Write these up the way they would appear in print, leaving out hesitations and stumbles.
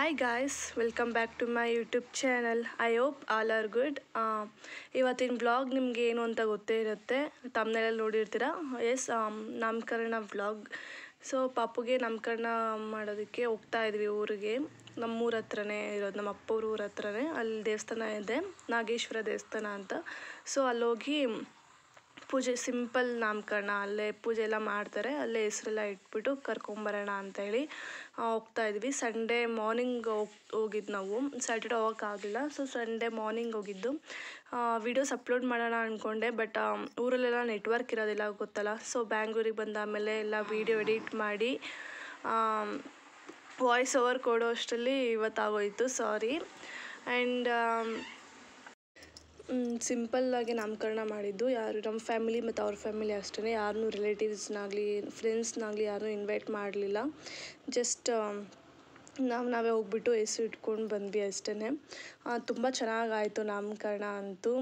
Hi guys, welcome back to my YouTube channel. I hope all are good. ಇವತ್ತಿನ vlog ನಿಮಗೆ ಏನು ಅಂತ ಗೊತ್ತೇ ಇರುತ್ತೆ, ತಮ್ಮನೇಲಲ್ಲಿ ನೋಡಿರ್ತೀರಾ. ಎಸ್, ನಾಮಕರಣ ವ್ಲಾಗ್. ಸೊ ಪಾಪುಗೆ ನಾಮಕರಣ ಮಾಡೋದಕ್ಕೆ ಹೋಗ್ತಾ ಇದ್ವಿ ಊರಿಗೆ. ನಮ್ಮೂರ ಹತ್ರನೇ ಇರೋದು, ನಮ್ಮ ಅಪ್ಪವ್ರ ಊರ ಹತ್ರನೇ. ಅಲ್ಲಿ ದೇವಸ್ಥಾನ ಇದೆ, ನಾಗೇಶ್ವರ ದೇವಸ್ಥಾನ ಅಂತ. ಸೊ ಅಲ್ಲೋಗಿ ಪೂಜೆ, ಸಿಂಪಲ್ ನಾಮಕರಣ, ಅಲ್ಲೇ ಪೂಜೆ ಎಲ್ಲ ಮಾಡ್ತಾರೆ. ಅಲ್ಲೇ ಹೆಸರೆಲ್ಲ ಇಟ್ಬಿಟ್ಟು ಕರ್ಕೊಂಬರೋಣ ಅಂತೇಳಿ ಹೋಗ್ತಾ ಇದ್ವಿ. ಸಂಡೇ ಮಾರ್ನಿಂಗ್ ಹೋಗಿದ್ದು ನಾವು. ಸ್ಯಾಟರ್ಡೆ ಹೋಗೋಕ್ಕಾಗಲಿಲ್ಲ. ಸೊ ಸಂಡೇ ಮಾರ್ನಿಂಗ್ ಹೋಗಿದ್ದು. ವೀಡಿಯೋಸ್ ಅಪ್ಲೋಡ್ ಮಾಡೋಣ ಅಂದ್ಕೊಂಡೆ, ಬಟ್ ಊರಲ್ಲೆಲ್ಲ ನೆಟ್ವರ್ಕ್ ಇರೋದಿಲ್ಲ, ಗೊತ್ತಲ್ಲ. ಸೊ ಬ್ಯಾಂಗ್ಳೂರಿಗೆ ಬಂದಾದಮೇಲೆ ಎಲ್ಲ ವೀಡಿಯೋ ಎಡಿಟ್ ಮಾಡಿ ವಾಯ್ಸ್ ಓವರ್ ಕೊಡೋ ಅಷ್ಟರಲ್ಲಿ ಇವತ್ತಾಗೋಯಿತು, ಸಾರಿ. ಆ್ಯಂಡ್ ಸಿಂಪಲ್ಲಾಗಿ ನಾಮಕರಣ ಮಾಡಿದ್ದು. ಯಾರು ನಮ್ಮ ಫ್ಯಾಮಿಲಿ ಮತ್ತು ಅವ್ರ ಫ್ಯಾಮಿಲಿ ಅಷ್ಟೇ, ಯಾರನ್ನೂ ರಿಲೇಟಿವ್ಸ್ನಾಗಲಿ ಫ್ರೆಂಡ್ಸ್ನಾಗಲಿ ಯಾರನ್ನೂ ಇನ್ವೈಟ್ ಮಾಡಲಿಲ್ಲ. ಜಸ್ಟ್ ನಾವೇ ಹೋಗ್ಬಿಟ್ಟು ಹೆಸರು ಇಟ್ಕೊಂಡು ಬಂದ್ವಿ ಅಷ್ಟೇ. ತುಂಬ ಚೆನ್ನಾಗಾಯಿತು ನಾಮಕರಣ ಅಂತೂ.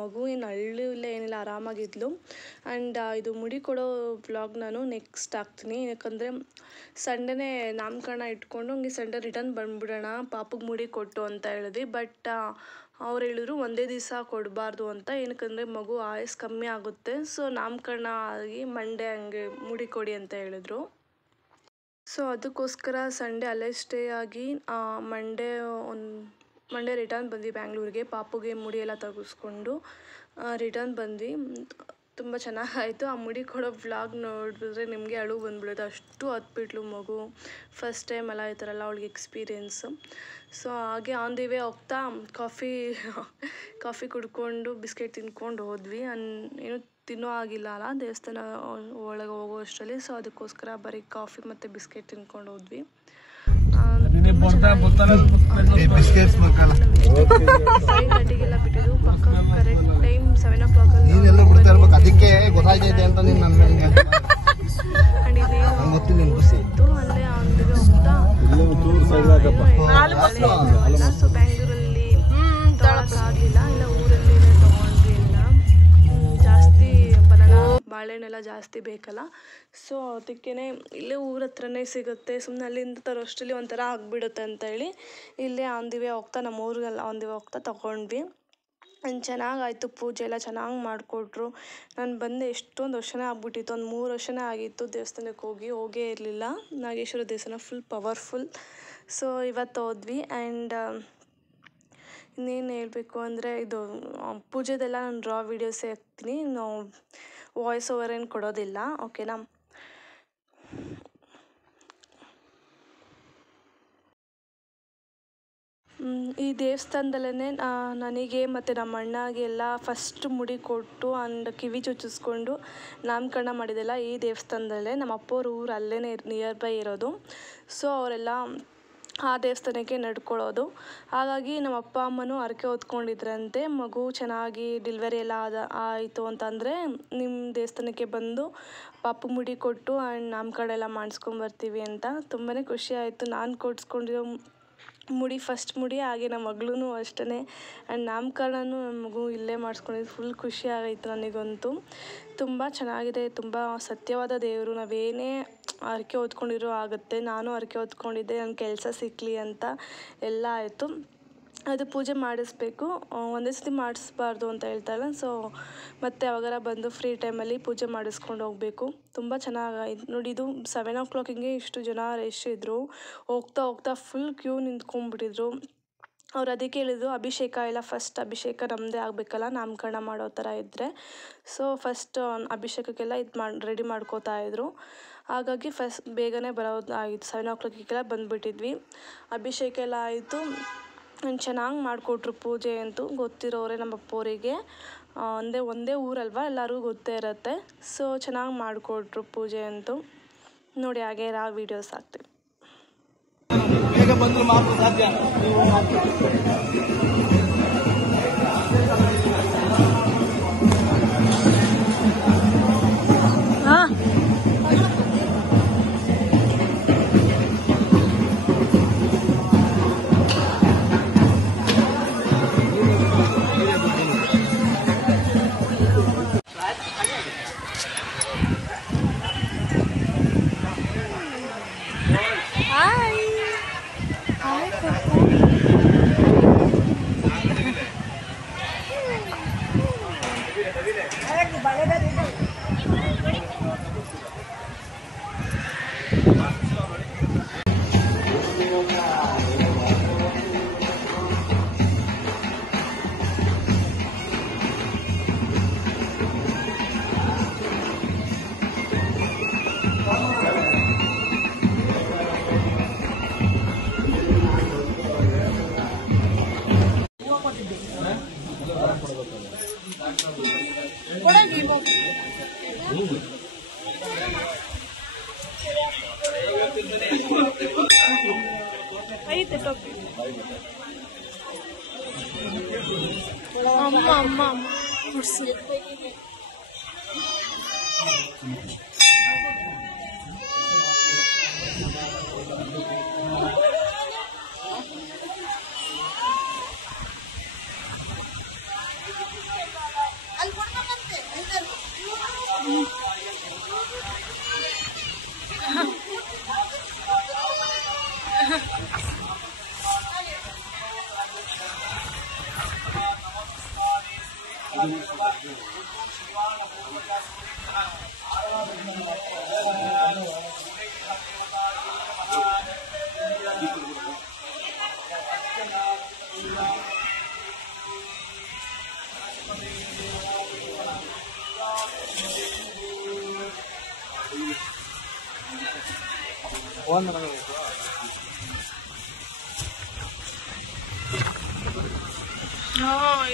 ಮಗು ಏನು ಅಳ್ಳಿಲ್ಲ, ಏನಿಲ್ಲ, ಆರಾಮಾಗಿದ್ಲು. ಆ್ಯಂಡ್ ಇದು ಮುಡಿ ಕೊಡೋ ವ್ಲಾಗ್ ನಾನು ನೆಕ್ಸ್ಟ್ ಹಾಕ್ತೀನಿ, ಯಾಕಂದರೆ ಸಂಡೇನೇ ನಾಮಕರಣ ಇಟ್ಕೊಂಡು ಹಂಗೆ ಸಂಡೇ ರಿಟರ್ನ್ ಬಂದುಬಿಡೋಣ ಪಾಪುಗೆ ಮುಡಿ ಕೊಟ್ಟು ಅಂತ ಹೇಳಿದ್ವಿ. ಬಟ್ ಅವ್ರು ಹೇಳಿದ್ರು ಒಂದೇ ದಿವಸ ಕೊಡಬಾರ್ದು ಅಂತ, ಏನಕ್ಕಂದರೆ ಮಗು ಆಯಸ್ಸು ಕಮ್ಮಿ ಆಗುತ್ತೆ. ಸೊ ನಾಮಕರಣ ಆಗಿ ಮಂಡೇ ಹಂಗೆ ಮುಡಿ ಕೊಡಿ ಅಂತ ಹೇಳಿದ್ರು. ಸೊ ಅದಕ್ಕೋಸ್ಕರ ಸಂಡೇ ಅಲ್ಲೇ ಸ್ಟೇ ಆಗಿ ಮಂಡೇ ರಿಟರ್ನ್ ಬಂದ್ವಿ ಬ್ಯಾಂಗ್ಳೂರಿಗೆ. ಪಾಪುಗೆ ಮುಡಿ ಎಲ್ಲ ತೆಗೆಸ್ಕೊಂಡು ರಿಟರ್ನ್ ಬಂದ್ವಿ. ತುಂಬ ಚೆನ್ನಾಗಾಯಿತು. ಆ ಮುಡಿ ಕೊಡೋ ವ್ಲಾಗ್ ನೋಡಿದ್ರೆ ನಿಮಗೆ ಅಳು ಬಂದ್ಬಿಡುತ್ತೆ, ಅಷ್ಟು ಹತ್ಬಿಟ್ಲು ಮಗು. ಫಸ್ಟ್ ಟೈಮ್ ಅಲ್ಲ ಈ ಥರ ಎಲ್ಲ ಅವಳಿಗೆ ಎಕ್ಸ್ಪೀರಿಯೆನ್ಸು. ಸೊ ಹಾಗೆ ಆನ್ ದಿ ವೇ ಹೋಗ್ತಾ ಕಾಫಿ ಕುಡ್ಕೊಂಡು ಬಿಸ್ಕೆಟ್ ತಿಂದ್ಕೊಂಡು ಹೋದ್ವಿ. ಏನು ತಿನ್ನೋ ಆಗಿಲ್ಲ ಅಲ್ಲ ದೇವಸ್ಥಾನ ಒಳಗೆ ಹೋಗೋ ಅಷ್ಟರಲ್ಲಿ. ಸೊ ಅದಕ್ಕೋಸ್ಕರ ಬರೀ ಕಾಫಿ ಮತ್ತು ಬಿಸ್ಕೆಟ್ ತಿನ್ಕೊಂಡು ಹೋದ್ವಿ. 5:30ಗೆಲ್ಲ ಬಿಟ್ಟಿದ್ದು, ಪಕ್ಕ ಕರೆಕ್ಟ್ ಟೈಮ್ 7 o'clock ಅಲ್ಲಿ. ಆ್ಯಂಡ್ ಇನ್ನೇನು ಇತ್ತು ಅಲ್ಲೇ ಅಂದಿಗೆ ಹೋಗ್ತಾ. ಸೊ ಬ್ಯಾಂಗ್ಳೂರಲ್ಲಿ ತಗೊಳಕ್ಕಾಗಲಿಲ್ಲ, ಇಲ್ಲ ಊರಲ್ಲಿ ತೊಗೊಂಡ್ವಿ. ಇಲ್ಲ ಜಾಸ್ತಿ ಬಾಳೆಹಣ್ಣೆಲ್ಲ ಜಾಸ್ತಿ ಬೇಕಲ್ಲ. ಸೊ ಅದಕ್ಕೇ ಇಲ್ಲೇ ಊರ ಹತ್ರನೇ ಸಿಗುತ್ತೆ, ಸುಮ್ಮನೆ ಅಲ್ಲಿಂದ ತರೋಷ್ಟರಲ್ಲಿ ಒಂಥರ ಆಗಿಬಿಡುತ್ತೆ ಅಂತೇಳಿ ಇಲ್ಲೇ ಆನ್ ದಿ ವೇ ಹೋಗ್ತಾ, ನಮ್ಮ ಊರಿಗೆಲ್ಲ ಆನ್ ದಿ ವೇ ಹೋಗ್ತಾ ತೊಗೊಂಡ್ವಿ. ಆ್ಯಂಡ್ ಚೆನ್ನಾಗಾಯಿತು, ಪೂಜೆ ಎಲ್ಲ ಚೆನ್ನಾಗಿ ಮಾಡಿಕೊಟ್ರು. ನಾನು ಬಂದೆ ಎಷ್ಟೊಂದು ವರ್ಷನೇ ಆಗ್ಬಿಟ್ಟಿತ್ತು, ಒಂದು 3 ವರ್ಷನೇ ಆಗಿತ್ತು ದೇವಸ್ಥಾನಕ್ಕೆ ಹೋಗೇ ಇರಲಿಲ್ಲ. ನಾಗೇಶ್ವರ ದೇವಸ್ಥಾನ ಫುಲ್ ಪವರ್ಫುಲ್. ಸೊ ಇವತ್ತು ಹೋದ್ವಿ. ಆ್ಯಂಡ್ ಇನ್ನೇನು ಹೇಳಬೇಕು ಅಂದರೆ, ಇದು ಪೂಜೆದೆಲ್ಲ ನಾನು ರಾ ವೀಡಿಯೋಸೇ ಹಾಕ್ತೀನಿ, ನಾವು ವಾಯ್ಸ್ ಓವರ್ ಏನು ಕೊಡೋದಿಲ್ಲ, ಓಕೆನಾ. ಈ ದೇವಸ್ಥಾನದಲ್ಲೇ ನನಗೆ ಮತ್ತು ನಮ್ಮ ಅಣ್ಣಗೆ ಎಲ್ಲ ಫಸ್ಟ್ ಮುಡಿ ಕೊಟ್ಟು ಆ್ಯಂಡ್ ಕಿವಿ ಚುಚ್ಚಿಸ್ಕೊಂಡು ನಾಮಕರಣ ಮಾಡಿದ್ದೆಲ್ಲ ಈ ದೇವಸ್ಥಾನದಲ್ಲೇ. ನಮ್ಮ ಅಪ್ಪವ್ರ ಊರು ಅಲ್ಲೇ ನಿಯರ್ ಬೈ ಇರೋದು. ಸೊ ಅವರೆಲ್ಲ ಆ ದೇವಸ್ಥಾನಕ್ಕೆ ನಡ್ಕೊಳ್ಳೋದು. ಹಾಗಾಗಿ ನಮ್ಮ ಅಪ್ಪ ಅಮ್ಮನೂ ಹರಕೆ ಹೊತ್ಕೊಂಡಿದ್ರಂತೆ, ಮಗು ಚೆನ್ನಾಗಿ ಡೆಲಿವರಿ ಎಲ್ಲ ಆಯಿತು ಅಂತಂದರೆ ನಿಮ್ಮ ದೇವಸ್ಥಾನಕ್ಕೆ ಬಂದು ಪಾಪು ಮುಡಿ ಕೊಟ್ಟು ಆ್ಯಂಡ್ ನಾಮಕರಣ ಎಲ್ಲ ಮಾಡಿಸ್ಕೊಂಬರ್ತೀವಿ ಅಂತ. ತುಂಬಾ ಖುಷಿ ಆಯಿತು. ನಾನು ಕೊಡಿಸ್ಕೊಂಡಿರೋ ಮುಡಿ ಫಸ್ಟ್ ಮುಡಿ, ಹಾಗೆ ನಮ್ಮ ಮಗಳೂ ಅಷ್ಟೇ. ಆ್ಯಂಡ್ ನಾಮಕರಣನೂ ನನ್ನ ಮಗು ಇಲ್ಲೇ ಮಾಡಿಸ್ಕೊಂಡಿದ್ದು. ಫುಲ್ ಖುಷಿ ಆಯಿತು ನನಗಂತೂ. ತುಂಬ ಚೆನ್ನಾಗಿದೆ, ತುಂಬ ಸತ್ಯವಾದ ದೇವರು. ನಾವೇನೇ ಹರಕೆ ಹೊತ್ಕೊಂಡಿರೋ ಆಗುತ್ತೆ. ನಾನು ಹರಕೆ ಹೊತ್ಕೊಂಡಿದ್ದೆ, ನನ್ನ ಕೆಲಸ ಸಿಕ್ಕಲಿ ಅಂತ ಎಲ್ಲ ಆಯಿತು. ಅದು ಪೂಜೆ ಮಾಡಿಸ್ಬೇಕು, ಒಂದೇ ಸತಿ ಮಾಡಿಸ್ಬಾರ್ದು ಅಂತ ಹೇಳ್ತಾರೆ. ಸೊ ಮತ್ತೆ ಯಾವಾಗಾರ ಬಂದು ಫ್ರೀ ಟೈಮಲ್ಲಿ ಪೂಜೆ ಮಾಡಿಸ್ಕೊಂಡು ಹೋಗಬೇಕು. ತುಂಬ ಚೆನ್ನಾಗಾಯ್ತು ನೋಡಿ. ಇದು 7 o'clock ಇಷ್ಟು ಜನ ರಶ್ ಇದ್ದರು. ಹೋಗ್ತಾ ಹೋಗ್ತಾ ಫುಲ್ ಕ್ಯೂ ನಿಂತ್ಕೊಂಡ್ಬಿಟ್ಟಿದ್ರು. ಅವ್ರು ಅದಕ್ಕೆ ಹೇಳಿದ್ರು, ಅಭಿಷೇಕ ಎಲ್ಲ ಫಸ್ಟ್ ಅಭಿಷೇಕ ನಮ್ಮದೇ ಆಗಬೇಕಲ್ಲ ನಾಮಕರಣ ಮಾಡೋ ಥರ ಇದ್ದರೆ. ಸೊ ಫಸ್ಟ್ ಅಭಿಷೇಕಕ್ಕೆಲ್ಲ ರೆಡಿ ಮಾಡ್ಕೋತಾ ಇದ್ರು. ಹಾಗಾಗಿ ಫಸ್ಟ್ ಬೇಗನೆ ಬರೋದಾಗಿತ್ತು, 7 o'clock ಬಂದುಬಿಟ್ಟಿದ್ವಿ. ಅಭಿಷೇಕ ಎಲ್ಲ ಆಯಿತು. ಚೆನ್ನಾಗಿ ಮಾಡಿಕೊಟ್ರು ಪೂಜೆ ಅಂತೂ. ಗೊತ್ತಿರೋರೆ ನಮ್ಮ ಅಪ್ಪವರಿಗೆ, ಒಂದೇ ಊರಲ್ವ, ಎಲ್ಲರಿಗೂ ಗೊತ್ತೇ ಇರುತ್ತೆ. ಸೊ ಚೆನ್ನಾಗಿ ಮಾಡಿಕೊಟ್ರು ಪೂಜೆ ಅಂತೂ. ನೋಡಿ, ಹಾಗೆ ವೀಡಿಯೋಸ್ ಹಾಕ್ತೀವಿ. ಬೇಗ ಬಂದ್ರೆ ಮಾತ್ರ ಸಾಧ್ಯ. Hi. ಐತೆ ಟೋಪಿ ಅಮ್ಮ ಅಮ್ಮ ಅಮ್ಮ ಕುಡ್ಸಿ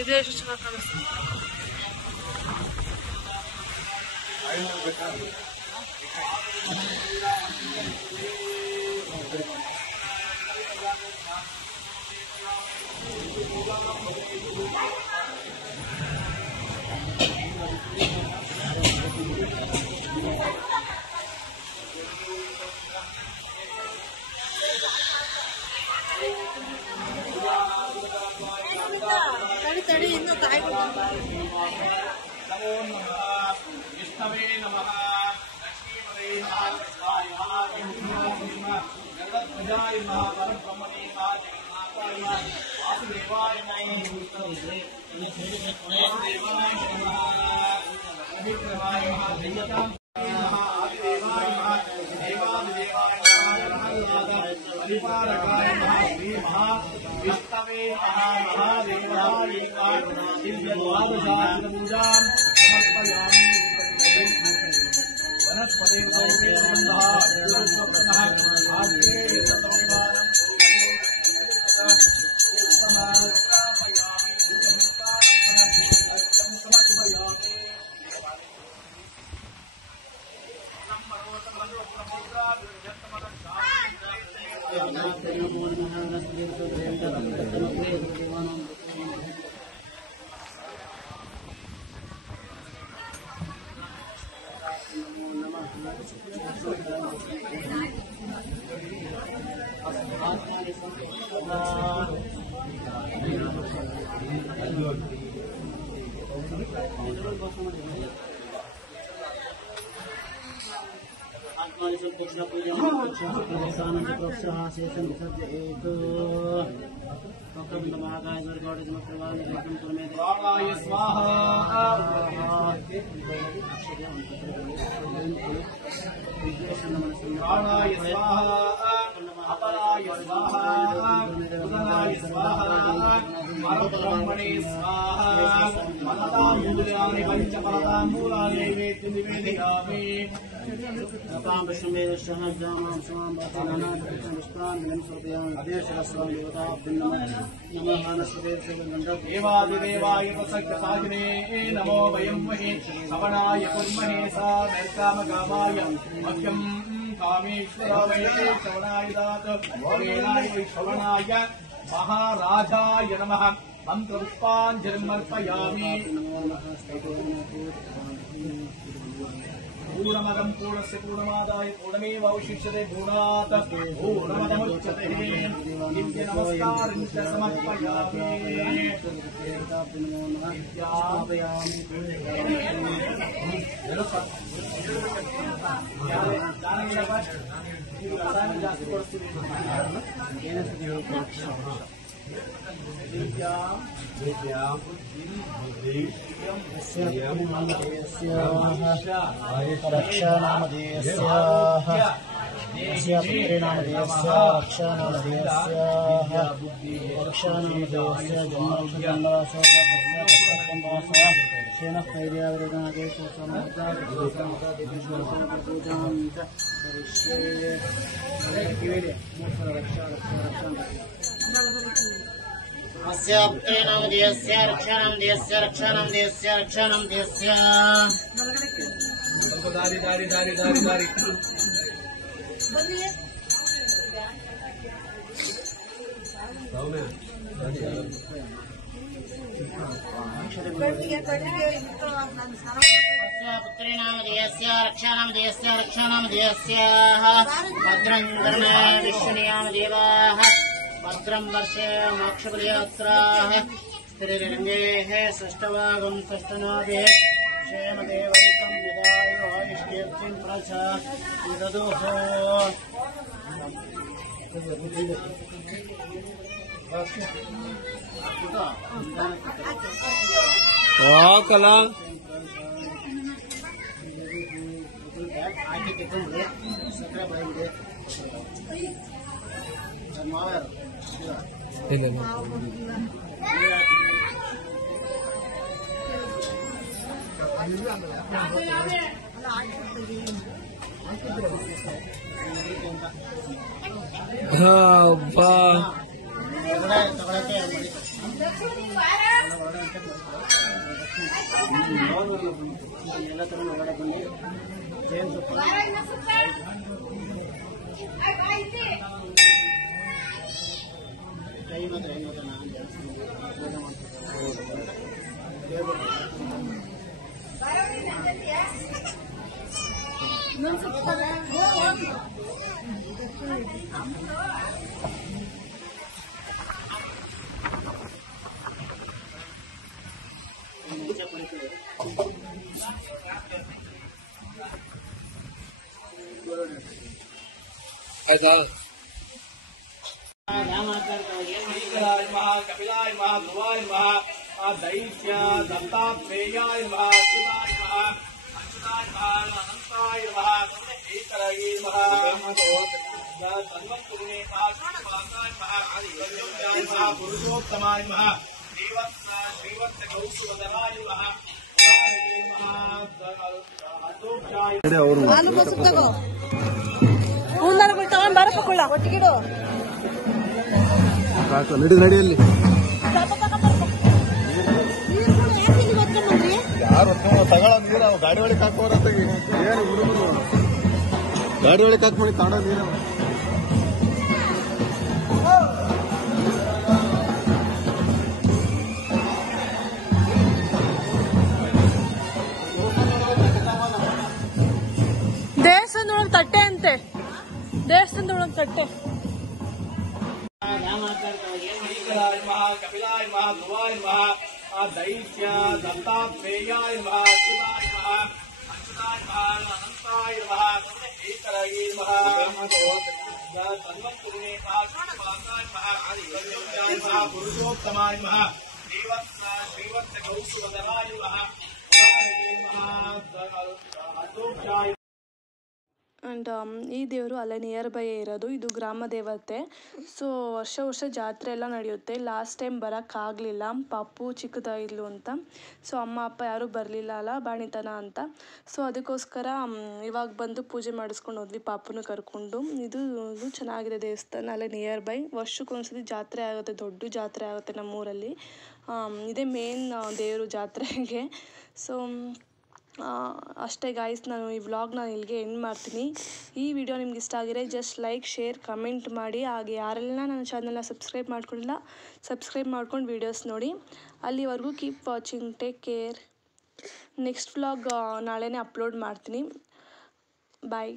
ಇದೇ ಎಷ್ಟು ಚೆನ್ನಾಗಿ ಕಾಣಿಸ್ತದೆ. ತಡಿ ಇನ್ನು ಕಾಯ್ಕೊಂಡು नमो नमः विष्णवे नमः लक्ष्मीपते नमः जगद्ध्वजाय नमः परब्रह्मणे नमः जगन्नाथाय नमः वासुदेवाय नमः विक्रमाय नमः दैवताय नमः आदिदेवाय नमः देवादिदेवाय नमः परिपालकाय नमः श्री महा विष्णवे महादेवाय दिव्यद्वादशापूजां समर्पयामि। वनस्पते प्राणाय स्वाहा प्राणाय स्वाहा अपराय स्वाहा उदनाय स्वाहा परब्रह्मणे स्वाहा मनतामूलानि पञ्चपरतामूलानि वेति निवेदयामि। तां विष्णुमेवश्चः जामां स्वां वातानानां देवादिदेवाय प्रसक्तसाजिने नमो वयं महे श्रवणाय कुर्महे सा नैर्कामकामाय मह्यं कामेश्वराय श्रवणाय दात वेदाय श्रवणाय महाराजाय नमः मन्त्रपुष्पाञ्जलिमर्पयामि। पूर्णमदं पूर्णस्य पूर्णमादाय पूर्णमेवावशिष्यते पूर्णात् पूर्णमदमुच्यते। दिव्य नमस्कारं च समर्पयामि। दिव्या भद्रं वर्षे मोक्षबलियात्राः स्त्रीलिङ्गेः सष्टवागं सष्टनाभिः क्षेमदेवैकं यदायु आयुष्कीर्तिं प्रचदुः कला कपिलाय नमः ध्रुवाय नमः दैत्य दत्तात्रेयाय नमः अच्युताय नमः अनंताय नमः एकराय नमः धन्वन्तरिणे नमः पुरुषोत्तमाय नमः श्रीवत्स गौसुवदनाय नमः ಒಟ್ಟಿಗಿಡು ನಡಿಯಲ್ಲಿ ಯಾರು ತಗೊಳ ನೀರು ಗಾಡಿ ಒಳಗೆ ಹಾಕೋರಂತ ಏನು ಗಾಡಿ ಒಳಗೆ ಹಾಕಿ ತಗೊಂಡ ನೀರು ದೇವಸ್ಥಾನದೊಳಗೆ ತಟ್ಟೆ ಅಂತೆ ದೇವಸ್ಥಾನದೊಳಗೆ ತಟ್ಟೆ कपिलाय नमः ध्रुवाय नमः दैत्य दत्तात्रेयाय नमः अच्युताय नमः अनंताय नमः एकराय नमः धन्वन्तरिणे नमः पुरुषोत्तमाय नमः श्रीवत्स गौसुवदनाय नमः ಆ್ಯಂಡ್ ಈ ದೇವರು ಅಲ್ಲೇ ನಿಯರ್ ಬೈ ಇರೋದು. ಇದು ಗ್ರಾಮ ದೇವತೆ. ಸೊ ವರ್ಷ ಜಾತ್ರೆ ಎಲ್ಲ ನಡೆಯುತ್ತೆ. ಲಾಸ್ಟ್ ಟೈಮ್ ಬರೋಕ್ಕಾಗಲಿಲ್ಲ, ಪಾಪು ಚಿಕ್ಕದಾಗಿದ್ಲು ಅಂತ. ಸೊ ಅಮ್ಮ ಅಪ್ಪ ಯಾರೂ ಬರಲಿಲ್ಲ ಅಲ್ಲ, ಬಾಣಿತನ ಅಂತ. ಸೊ ಅದಕ್ಕೋಸ್ಕರ ಇವಾಗ ಬಂದು ಪೂಜೆ ಮಾಡಿಸ್ಕೊಂಡು ಹೋದ್ವಿ ಪಾಪುನ ಕರ್ಕೊಂಡು. ಇದು ಚೆನ್ನಾಗಿದೆ ದೇವಸ್ಥಾನ, ಅಲ್ಲೇ ನಿಯರ್ ಬೈ. ವರ್ಷಕ್ಕೊಂದ್ಸತಿ ಜಾತ್ರೆ ಆಗುತ್ತೆ, ದೊಡ್ಡ ಜಾತ್ರೆ ಆಗುತ್ತೆ ನಮ್ಮೂರಲ್ಲಿ. ಇದೇ ಮೇನ್ ದೇವರು ಜಾತ್ರೆಗೆ. ಸೊ ಅಷ್ಟೇ ಗಾಯ್ಸ್, ನಾನು ಈ ವ್ಲಾಗ್ನ ಇಲ್ಲಿಗೆ ಎಂಡ್ ಮಾಡ್ತೀನಿ. ಈ ವಿಡಿಯೋ ನಿಮ್ಗೆ ಇಷ್ಟ ಆಗಿದ್ರೆ ಜಸ್ಟ್ ಲೈಕ್, ಶೇರ್, ಕಮೆಂಟ್ ಮಾಡಿ. ಹಾಗೆ ಯಾರೆಲ್ಲ ನನ್ನ ಚಾನಲ್ನ ಸಬ್ಸ್ಕ್ರೈಬ್ ಮಾಡ್ಕೊಂಡಿಲ್ಲ, ಸಬ್ಸ್ಕ್ರೈಬ್ ಮಾಡ್ಕೊಂಡು ವೀಡಿಯೋಸ್ ನೋಡಿ. ಅಲ್ಲಿವರೆಗೂ keep watching, take care. Next vlog ನಾಳೆನೇ ಅಪ್ಲೋಡ್ ಮಾಡ್ತೀನಿ. ಬಾಯ್.